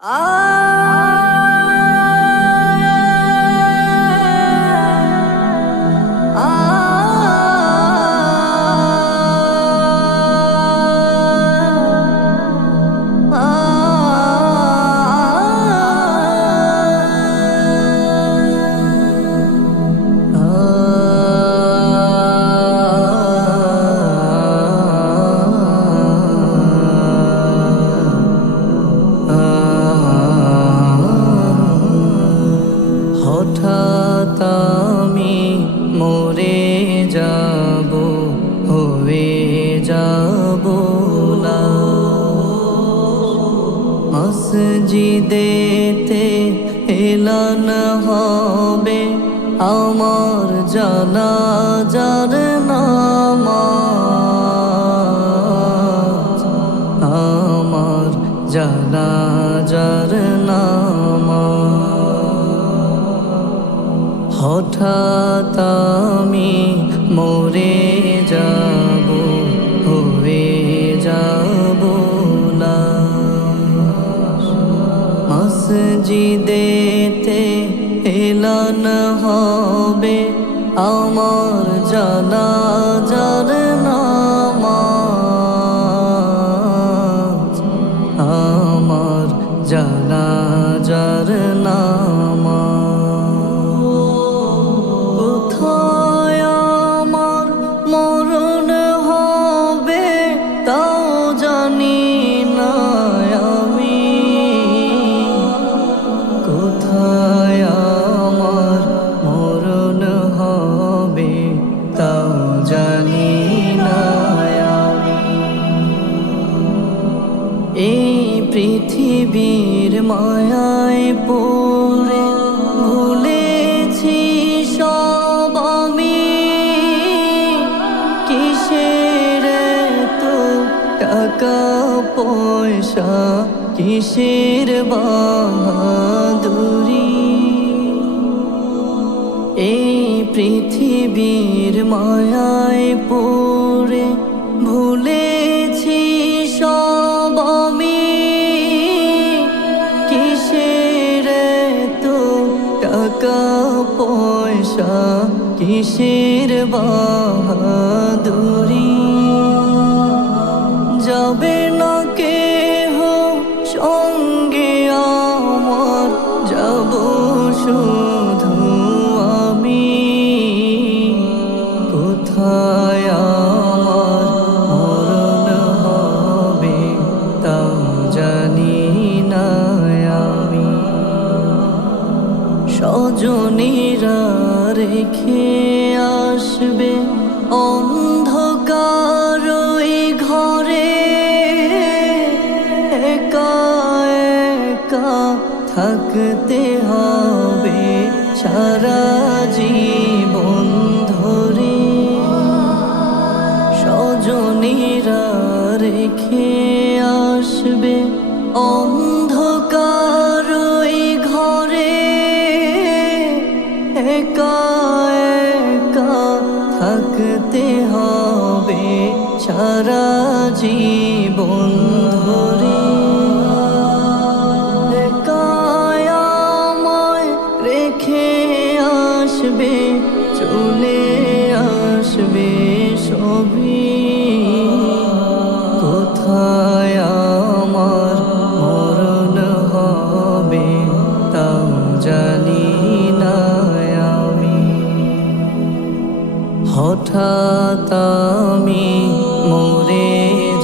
হঠাৎ আমি মরে যাব হয়ে যাব না। মসজিদেতে এলান হবে আমার জানাজার হঠাৎ আমি মরে যাব, হয়ে যাব না। মসজিদেতে এলান হবে, আমার জানাজার নামাজ। আমার জানাজার মায়ায় কিসের তো টাকা পয়সা? কিসের বাহাদুরি? এই পৃথিবীর মায়ায় পড়ে ভুলেছি পয়সা কিসের বাহাদুরি রেখে আসবে অন্ধকার ওই ঘরে। একা একা থাকতে হবে সারা জীবন ধরে। স্বজনীরা রেখে আসবে অন্ধকার সারা জীবন ধরে। একাই আমায় রেখে আসবে, চলে আসবে সবই। কোথায় আমার মরণ হবে তাও জানি না আমি। হঠাৎ আমি মরে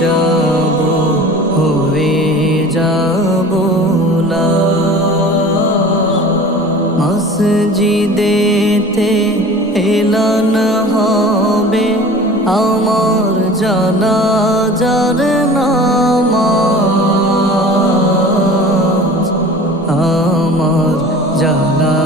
যাব হয়ে যাব না। মসজিদেতে এলান হবে আমার জানাজার নামাজ। আমার জানা